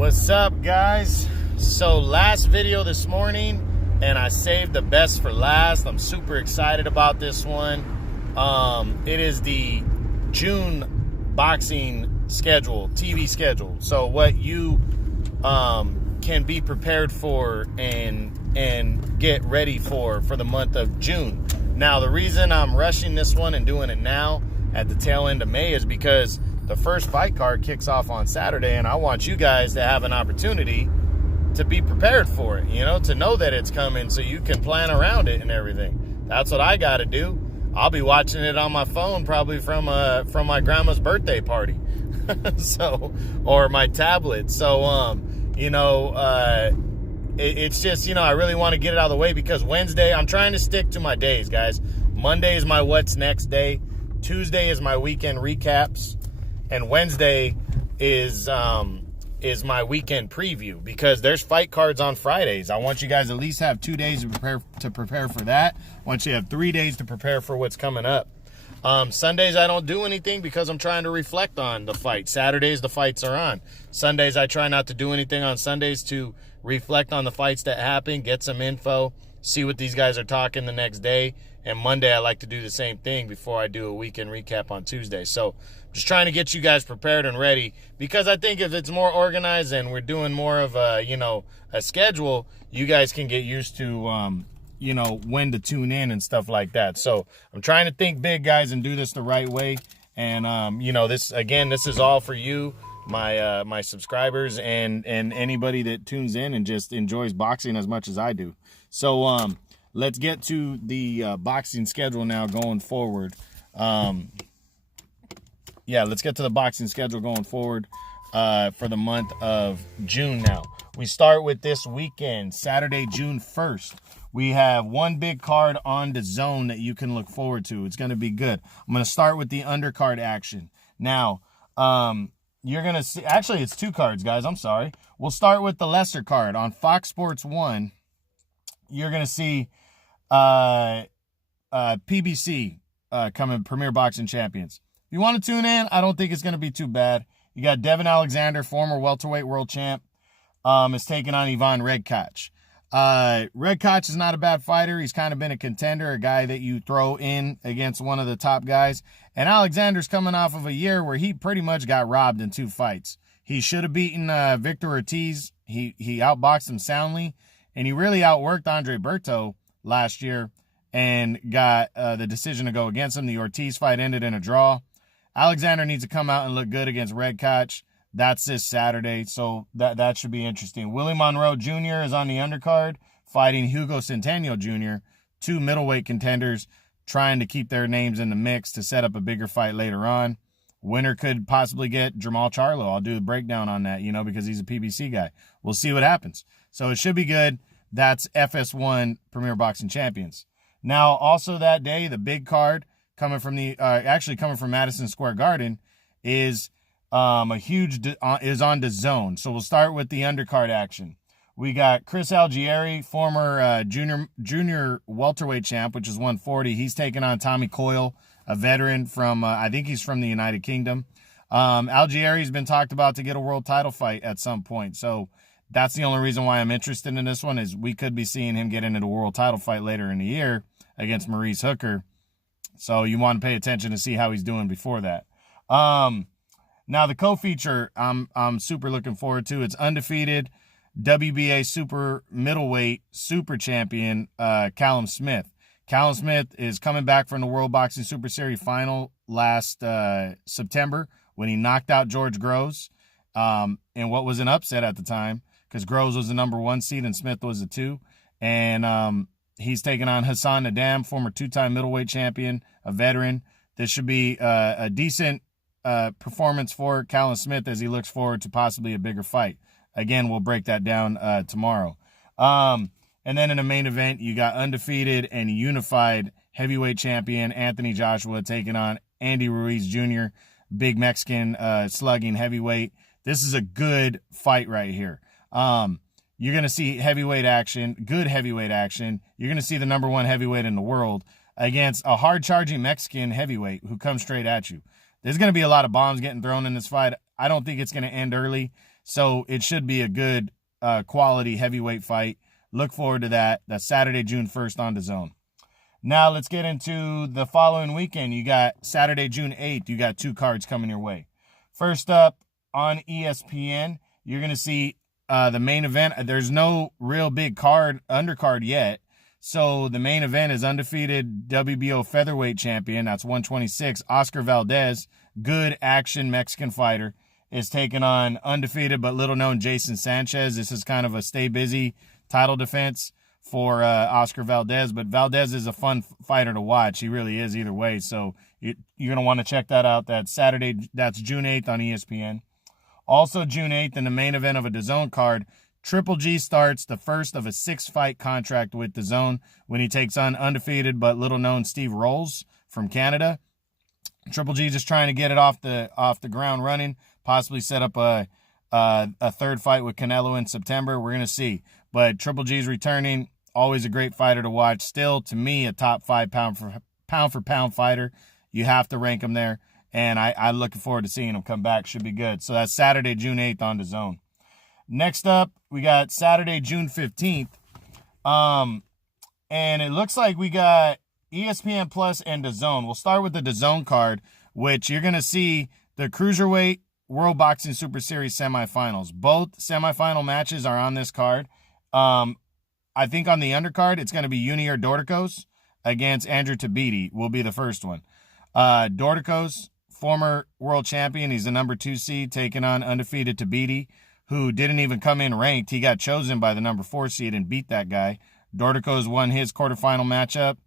What's up, guys? So last video this morning, and I saved the best for last. I'm super excited about this one. It is the June boxing schedule, TV schedule. So what you can be prepared for and get ready for the month of June. Now, the reason I'm rushing this one and doing it now at the tail end of May is because the first fight card kicks off on Saturday, and I want you guys to have an opportunity to be prepared for it, to know that it's coming so you can plan around it and everything. That's what I got to do. I'll be watching it on my phone probably from my grandma's birthday party. Or my tablet. So, it's just, I really want to get it out of the way because Wednesday, I'm trying to stick to my days, guys. Monday is my what's next day. Tuesday is my weekend recaps. And Wednesday is my weekend preview because there's fight cards on Fridays. I want you guys to at least have 2 days to prepare for that. I want you to have 3 days to prepare for what's coming up. Sundays I don't do anything because I'm trying to reflect on the fight. Saturdays the fights are on. Sundays I try not to do anything on Sundays to reflect on the fights that happen, get some info, see what these guys are talking the next day. And Monday I like to do the same thing before I do a weekend recap on Tuesday. So just trying to get you guys prepared and ready because I think if it's more organized and we're doing more of a schedule, you guys can get used to, when to tune in and stuff like that. So I'm trying to think big, guys, and do this the right way. And, this is all for you, my subscribers and anybody that tunes in and just enjoys boxing as much as I do. So, let's get to the boxing schedule now going forward. Let's get to the boxing schedule going forward for the month of June now. We start with this weekend, Saturday, June 1st. We have one big card on the zone that you can look forward to. It's going to be good. I'm going to start with the undercard action. Now, you're going to see, actually, it's two cards, guys. I'm sorry. We'll start with the lesser card on Fox Sports 1. You're going to see PBC coming, Premier Boxing Champions. If you want to tune in, I don't think it's going to be too bad. You got Devin Alexander, former welterweight world champ, is taking on Ivan Redkach. Redkach is not a bad fighter. He's kind of been a contender, a guy that you throw in against one of the top guys. And Alexander's coming off of a year where he pretty much got robbed in 2 fights. He should have beaten Victor Ortiz. He outboxed him soundly, and he really outworked Andre Berto last year and got the decision to go against him. The Ortiz fight ended in a draw. Alexander needs to come out and look good against Redkach. That's this Saturday, so that should be interesting. Willie Monroe Jr. is on the undercard, fighting Hugo Centeno Jr., 2 middleweight contenders trying to keep their names in the mix to set up a bigger fight later on. Winner could possibly get Jermall Charlo. I'll do the breakdown on that, because he's a PBC guy. We'll see what happens. So it should be good. That's FS1 Premier Boxing Champions. Now, also that day, the big card coming from Madison Square Garden is is on the zone. So we'll start with the undercard action. We got Chris Algieri, former junior welterweight champ, which is 140. He's taking on Tommy Coyle, a veteran from I think he's from the United Kingdom. Algieri's been talked about to get a world title fight at some point. So that's the only reason why I'm interested in this one is we could be seeing him get into the world title fight later in the year against Maurice Hooker. So you want to pay attention to see how he's doing before that. Now the co-feature I'm super looking forward to. It's undefeated WBA super middleweight super champion Callum Smith. Callum Smith is coming back from the World Boxing Super Series final last September when he knocked out George Groves in what was an upset at the time because Groves was the number 1 seed and Smith was the 2. And he's taking on Hassan Nadam, former 2-time middleweight champion, a veteran. This should be a decent performance for Callum Smith as he looks forward to possibly a bigger fight. Again, we'll break that down tomorrow. And then in the main event, you got undefeated and unified heavyweight champion Anthony Joshua taking on Andy Ruiz Jr., big Mexican slugging heavyweight. This is a good fight right here. You're going to see heavyweight action, good heavyweight action. You're going to see the number 1 heavyweight in the world against a hard-charging Mexican heavyweight who comes straight at you. There's going to be a lot of bombs getting thrown in this fight. I don't think it's going to end early. So it should be a good quality heavyweight fight. Look forward to that. That's Saturday, June 1st on DAZN. Now let's get into the following weekend. You got Saturday, June 8th. You got 2 cards coming your way. First up on ESPN, you're going to see the main event. There's no real big undercard yet. So the main event is undefeated WBO featherweight champion. That's 126. Oscar Valdez, good action Mexican fighter, is taking on undefeated but little known Jason Sanchez. This is kind of a stay busy title defense for Oscar Valdez, but Valdez is a fun fighter to watch. He really is either way. So you're going to want to check that out. That's Saturday. That's June 8th on ESPN. Also June 8th in the main event of a DAZN card, Triple G starts the first of a 6-fight contract with DAZN when he takes on undefeated but little known Steve Rolls from Canada. Triple G just trying to get it off the ground running, possibly set up a third fight with Canelo in September. We're going to see. But Triple G's returning, always a great fighter to watch. Still, to me, a top 5 pound for pound fighter. You have to rank him there. And I'm looking forward to seeing him come back. Should be good. So that's Saturday, June 8th on DAZN. Next up, we got Saturday, June 15th. And it looks like we got ESPN Plus and DAZN. We'll start with the DAZN card, which you're going to see the Cruiserweight World Boxing Super Series semifinals. Both semifinal matches are on this card. I think on the undercard, it's going to be Junior Dorticos against Andrew Tabiti will be the first one. Dorticos, former world champion. He's the number 2 seed, taking on undefeated Tabiti, who didn't even come in ranked. He got chosen by the number 4 seed and beat that guy. Dorticos won his quarterfinal matchup.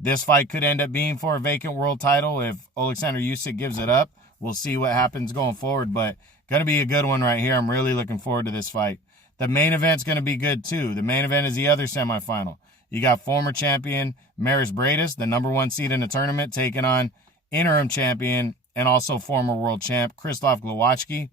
This fight could end up being for a vacant world title if Alexander Usyk gives it up. We'll see what happens going forward, but going to be a good one right here. I'm really looking forward to this fight. The main event's going to be good too. The main event is the other semifinal. You got former champion Maris Briedis, the number 1 seed in the tournament, taking on interim champion and also former world champ Krzysztof Glowacki,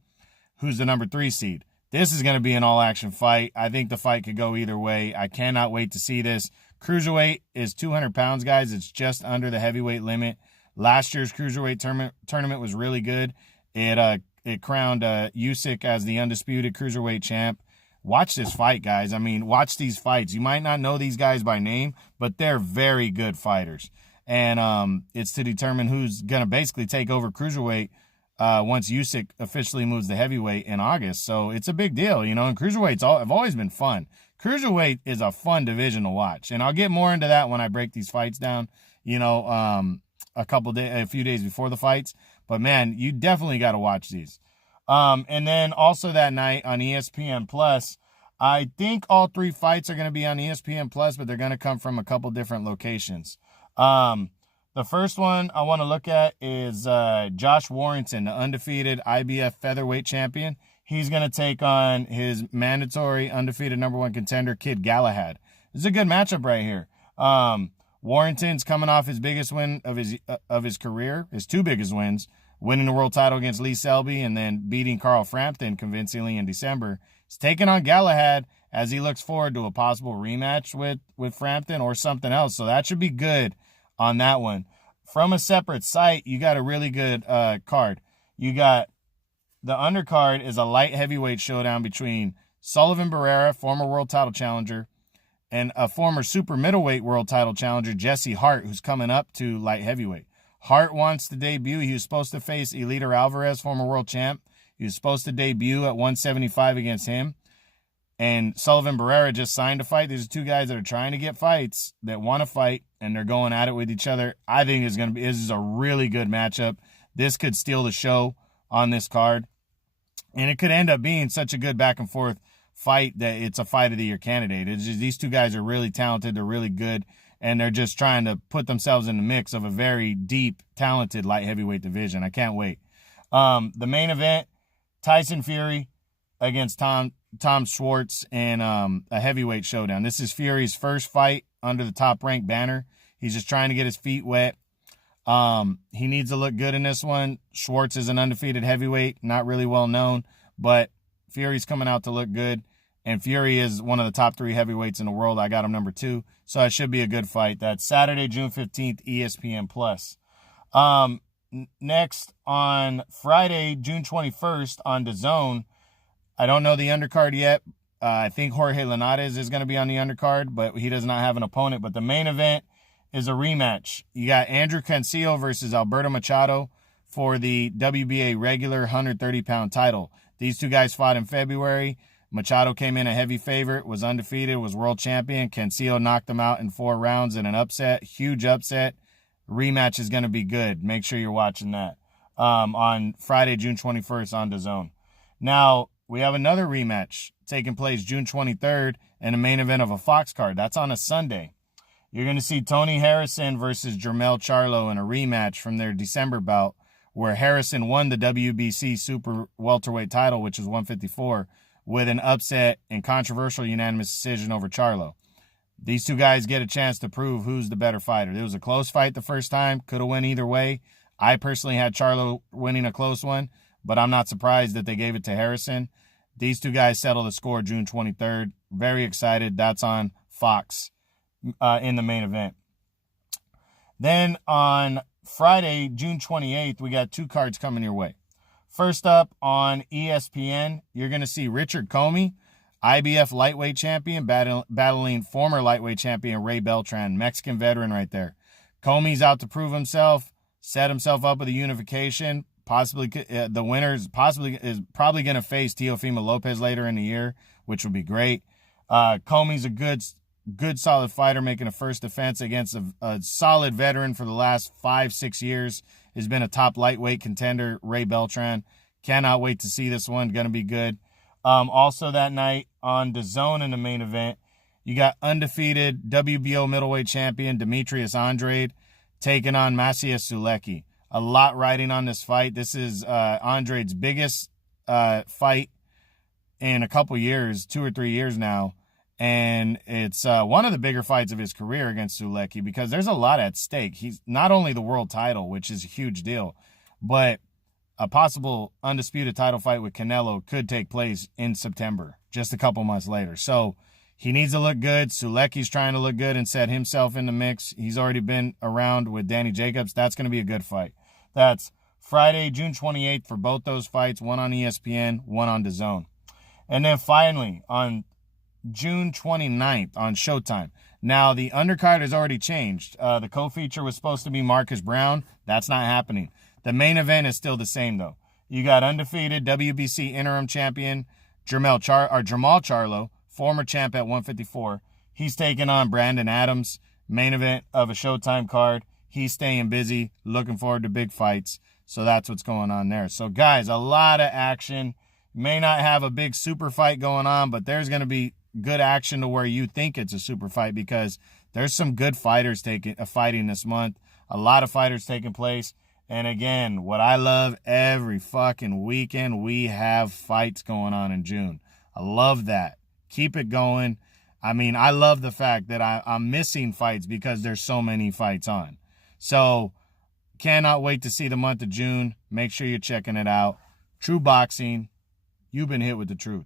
who's the number 3 seed. This is going to be an all-action fight. I think the fight could go either way. I cannot wait to see this. Cruiserweight is 200 pounds, guys. It's just under the heavyweight limit. Last year's Cruiserweight tournament was really good. It crowned Usyk as the undisputed Cruiserweight champ. Watch this fight, guys. I mean, watch these fights. You might not know these guys by name, but they're very good fighters. And it's to determine who's going to basically take over Cruiserweight once Usyk officially moves to heavyweight in August. So it's a big deal, you know, and Cruiserweights have always been fun. Cruiserweight is a fun division to watch, and I'll get more into that when I break these fights down, you know, a few days before the fights. But, man, you definitely got to watch these. And then also that night on ESPN Plus, I think all 3 fights are going to be on ESPN Plus, but they're going to come from a couple different locations. The first one I want to look at is Josh Warrington, the undefeated IBF featherweight champion. He's going to take on his mandatory undefeated number 1 contender, Kid Galahad. This is a good matchup right here. Warrington's coming off his biggest win of his career, his 2 biggest wins, winning the world title against Lee Selby and then beating Carl Frampton convincingly in December. He's taking on Galahad as he looks forward to a possible rematch with Frampton or something else. So that should be good on that one. From a separate site, you got a really good card. You got the undercard is a light heavyweight showdown between Sullivan Barrera, former world title challenger, and a former super middleweight world title challenger, Jesse Hart, who's coming up to light heavyweight. Hart wants to debut. He was supposed to face Eleider Alvarez, former world champ. He was supposed to debut at 175 against him. And Sullivan Barrera just signed a fight. These are 2 guys that are trying to get fights, that want to fight, and they're going at it with each other. I think this is a really good matchup. This could steal the show on this card. And it could end up being such a good back and forth fight that it's a fight of the year candidate. It's just, these 2 guys are really talented. They're really good. And they're just trying to put themselves in the mix of a very deep, talented light heavyweight division. I can't wait. The main event, Tyson Fury against Tom Schwartz in a heavyweight showdown. This is Fury's first fight under the top-ranked banner. He's just trying to get his feet wet. He needs to look good in this one. Schwartz is an undefeated heavyweight, not really well known, but Fury's coming out to look good. And Fury is one of the top 3 heavyweights in the world. I got him number 2. So it should be a good fight. That's Saturday, June 15th, ESPN Plus. Next, on Friday, June 21st on DAZN, I don't know the undercard yet. I think Jorge Linares is going to be on the undercard, but he does not have an opponent. But the main event is a rematch. You got Andrew Cancio versus Alberto Machado for the WBA regular 130-pound title. These two guys fought in February. Machado came in a heavy favorite, was undefeated, was world champion. Cancio knocked him out in 4 rounds in an upset, huge upset. Rematch is going to be good. Make sure you're watching that on Friday, June 21st on DAZN. Now, we have another rematch taking place June 23rd in a main event of a Fox card. That's on a Sunday. You're going to see Tony Harrison versus Jermell Charlo in a rematch from their December bout, where Harrison won the WBC Super Welterweight title, which is 154, with an upset and controversial unanimous decision over Charlo. These two guys get a chance to prove who's the better fighter. It was a close fight the first time. Could have went either way. I personally had Charlo winning a close one, but I'm not surprised that they gave it to Harrison. These two guys settle the score June 23rd. Very excited. That's on Fox in the main event. Then on Friday, June 28th, we got 2 cards coming your way. First up on ESPN, you're going to see Richard Comey, IBF lightweight champion, battling former lightweight champion Ray Beltran, Mexican veteran right there. Comey's out to prove himself, set himself up with a unification. Possibly the winner is probably going to face Teofimo Lopez later in the year, which would be great. Comey's a good solid fighter, making a first defense against a solid veteran for the last 5-6 years. Has been a top lightweight contender, Ray Beltran. Cannot wait to see this one. Going to be good. Also that night on DAZN in the main event, you got undefeated WBO middleweight champion Demetrius Andrade taking on Maciej Sulecki. A lot riding on this fight. This is Andrade's biggest fight in a couple years, 2 or 3 years now. And it's one of the bigger fights of his career against Sulecki because there's a lot at stake. He's not only the world title, which is a huge deal, but a possible undisputed title fight with Canelo could take place in September, just a couple months later. So he needs to look good. Sulecki's trying to look good and set himself in the mix. He's already been around with Danny Jacobs. That's going to be a good fight. That's Friday, June 28th for both those fights, one on ESPN, one on DAZN. And then finally, on June 29th on Showtime. Now, the undercard has already changed. The co-feature was supposed to be Marcus Brown. That's not happening. The main event is still the same, though. You got undefeated WBC interim champion Jermall Charlo, former champ at 154. He's taking on Brandon Adams. Main event of a Showtime card. He's staying busy. Looking forward to big fights. So that's what's going on there. So, guys, a lot of action. May not have a big super fight going on, but there's going to be good action to where you think it's a super fight because there's some good fighters fighting this month. A lot of fighters taking place. And again, what I love, every fucking weekend we have fights going on in June. I love that. Keep it going. I mean, I love the fact that I'm missing fights because there's so many fights on. So, cannot wait to see the month of June. Make sure you're checking it out. True Boxing, you've been hit with the truth.